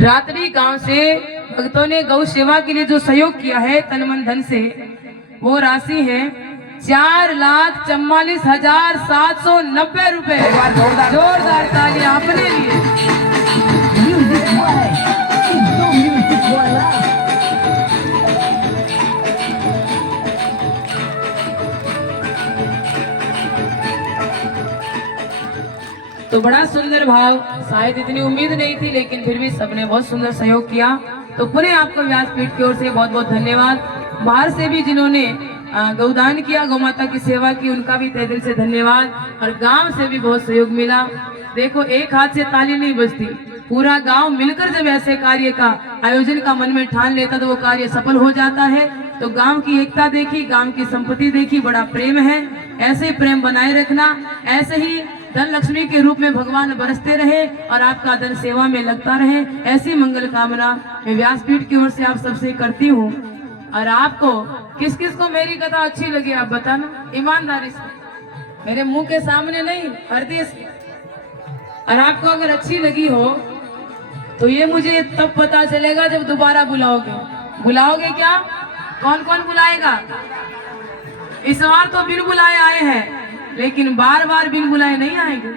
रात्रि गांव से भक्तों ने गौ सेवा के लिए जो सहयोग किया है तन मन धन से, वो राशि है 4,44,790 रुपए। जोरदार तालियां अपने लिए। तो बड़ा सुंदर भाव, शायद इतनी उम्मीद नहीं थी, लेकिन फिर भी सबने बहुत सुंदर सहयोग किया। तो पुनः आपको व्यासपीठ की ओर से बहुत बहुत धन्यवाद। बाहर से भी जिन्होंने गौदान किया, गौ माता की सेवा की, उनका भी तहे दिल से धन्यवाद। और गांव से भी बहुत सहयोग मिला। देखो, एक हाथ से ताली नहीं बजती, पूरा गांव मिलकर जब ऐसे कार्य का आयोजन का मन में ठान लेता तो वो कार्य सफल हो जाता है। तो गांव की एकता देखी, गांव की संपत्ति देखी, बड़ा प्रेम है। ऐसे प्रेम बनाए रखना, ऐसे ही धन लक्ष्मी के रूप में भगवान बरसते रहे और आपका धन सेवा में लगता रहे, ऐसी मंगल कामना मैं व्यासपीठ की ओर से आप सबसे करती हूँ। और आपको किस किस को मेरी कथा अच्छी लगी आप बताना, ईमानदारी से, मेरे मुंह के सामने नहीं, हृदय से। और आपको अगर अच्छी लगी हो तो ये मुझे तब पता चलेगा जब दोबारा बुलाओगे। बुलाओगे क्या? कौन कौन बुलाएगा? इस बार तो बिन बुलाए आए हैं, लेकिन बार बार बिन बुलाए नहीं आएंगे,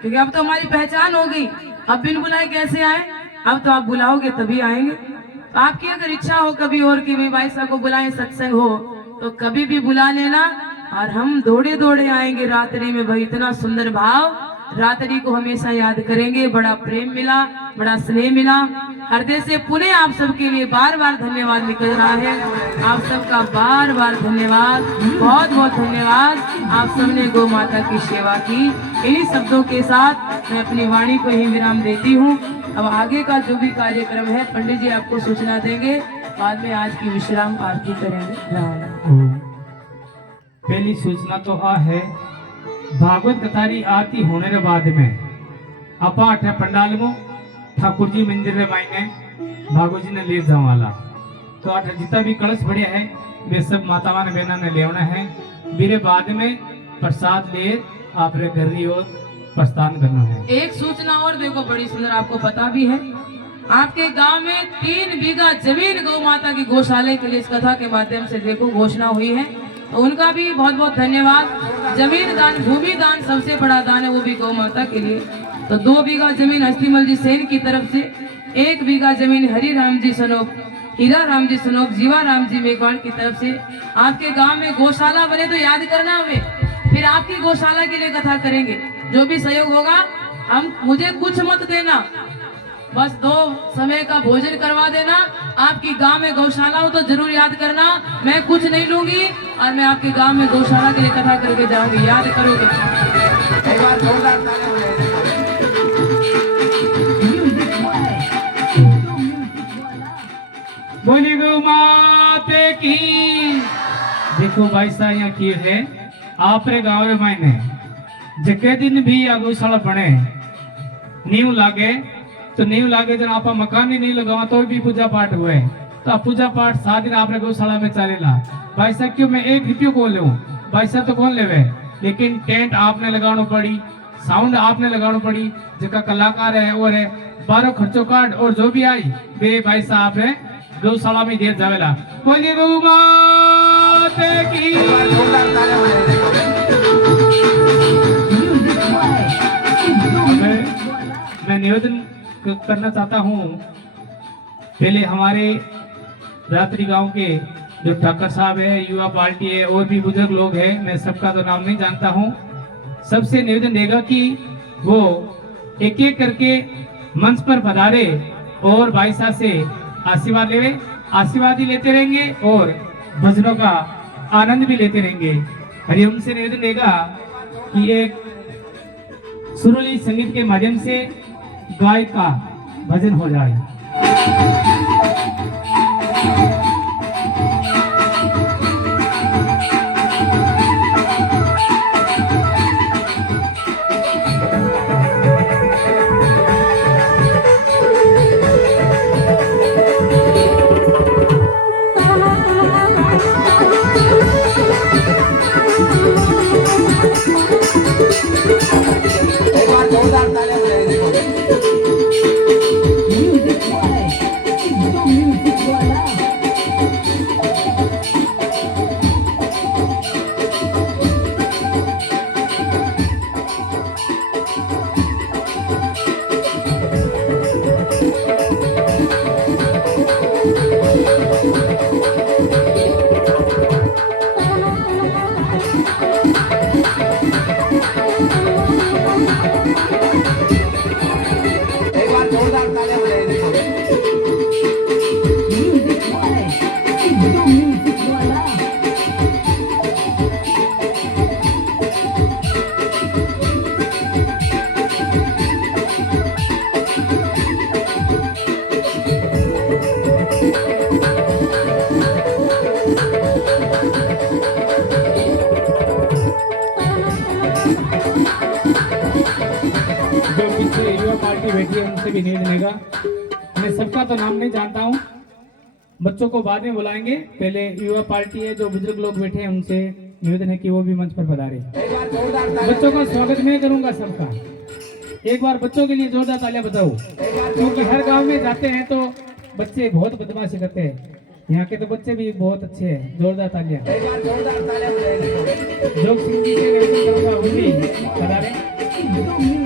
क्योंकि अब तो हमारी पहचान हो गई। अब बिन बुलाए कैसे आए? अब तो आप बुलाओगे तभी आएंगे। तो आपकी अगर इच्छा हो कभी और कि भाई साहब को बुलाएं, सत्संग हो, तो कभी भी बुला लेना और हम दौड़े दौड़े आएंगे रात्रि में। भाई इतना सुंदर भाव, रात्रि को हमेशा याद करेंगे। बड़ा प्रेम मिला, बड़ा स्नेह मिला। हृदय से पुनः आप सबके लिए बार बार धन्यवाद निकल रहा है। आप सबका बार बार धन्यवाद, बहुत बहुत धन्यवाद। आप सबने गौ माता की सेवा की। इन्हीं शब्दों के साथ मैं अपनी वाणी को ही विराम देती हूँ। अब आगे का जो भी कार्यक्रम है पंडित जी आपको सूचना देंगे, बाद में आज की विश्राम आरती करेंगे। पहली सूचना तो आ है, भागवत कथारी आरती होने के बाद में अपा अठे पंडाल में ठाकुर जी मंदिर में मायने भागवत जी ने ले जाने वाला। तो अठ जितना भी कलश बढ़िया है वे सब मातावा ने बहना ने लेना है। मेरे बाद में प्रसाद ले आप रे घर की ओर प्रस्थान करना है। एक सूचना और देखो, बड़ी सुंदर, आपको पता भी है, आपके गांव में 3 बीघा जमीन गौ माता की गौशाला के लिए इस कथा के माध्यम से देखो घोषणा हुई है। तो उनका भी बहुत बहुत धन्यवाद। जमीन दान, भूमि दान सबसे बड़ा दान है, वो भी गौ माता के लिए। तो 2 बीघा जमीन हस्तीमल जी सेन की तरफ से, 1 बीघा जमीन हरि राम जी सनोप, हीरा राम जी सनोप, जीवा राम जी मेघवाड़ की तरफ से। आपके गांव में गौशाला बने तो याद करना हमें, फिर आपकी गौशाला के लिए कथा करेंगे। जो भी सहयोग होगा, मुझे कुछ मत देना, बस 2 समय का भोजन करवा देना। आपकी गांव में गौशाला हो तो जरूर याद करना, मैं कुछ नहीं लूंगी और मैं आपके गांव में गौशाला के लिए कथा करके जाऊंगी, याद करोगे। एक बार जोरदार तालियां हो जाए। बोली गौ माते की। देखो भाई साहब यहाँ की है, आपरे गाँव में मायने जके दिन भी या गौशाला बने, नींव लागे तो नींव लागे जन आपा मकान ही नहीं लगावा तो भी पूजा पाठ हुए। तो पूजा पाठ 7 दिन आपने गौशाला में चलेला। भाई साहब क्यों मैं 1 रुपये को ले, भाई साहब तो कौन लेवे, लेकिन टेंट आपने लगाना पड़ी, साउंड आपने लगाना पड़ी, जका कलाकार है और है 12 खर्चो कार्ड और जो भी आई वे भाई साहब है गौशाला में देर जावेला। बोलिए गौ माता की। मैं निवेदन करना चाहता हूँ, पहले हमारे रात्रि गांव के जो ठाकर साहब है, युवा पार्टी है और भी बुजुर्ग लोग हैं, मैं सबका तो नाम नहीं जानता हूँ, सबसे निवेदन देगा कि वो एक एक करके मंच पर पधारे और भाई साहब से आशीर्वाद ले, आशीर्वाद ही लेते रहेंगे और भजनों का आनंद भी लेते रहेंगे। हरिओम से निवेदन देगा कि एक सुरीली संगीत के माध्यम से गाय का भजन हो जाए। एक बार जोरदार तालियां हो जाए। उनसे भी निवेदन रहेगा। मैं सबका तो नाम नहीं जानता हूँ, बच्चों को बाद में बुलाएंगे। पहले युवा पार्टी है, जो बुजुर्ग लोग बैठे हैं, उनसे निवेदन है कि वो भी मंच पर पधारे। बच्चों का स्वागत मैं करूंगा सबका। एक बार बच्चों के लिए जोरदार तालियां बजाओ, क्योंकि हर गांव में जाते हैं तो बच्चे बहुत बदमाशी करते हैं। यहाँ के तो बच्चे भी बहुत अच्छे हैं। जोरदार तालियां। जोग सिंह जी से निवेदन करूंगा, वो भी पधारें।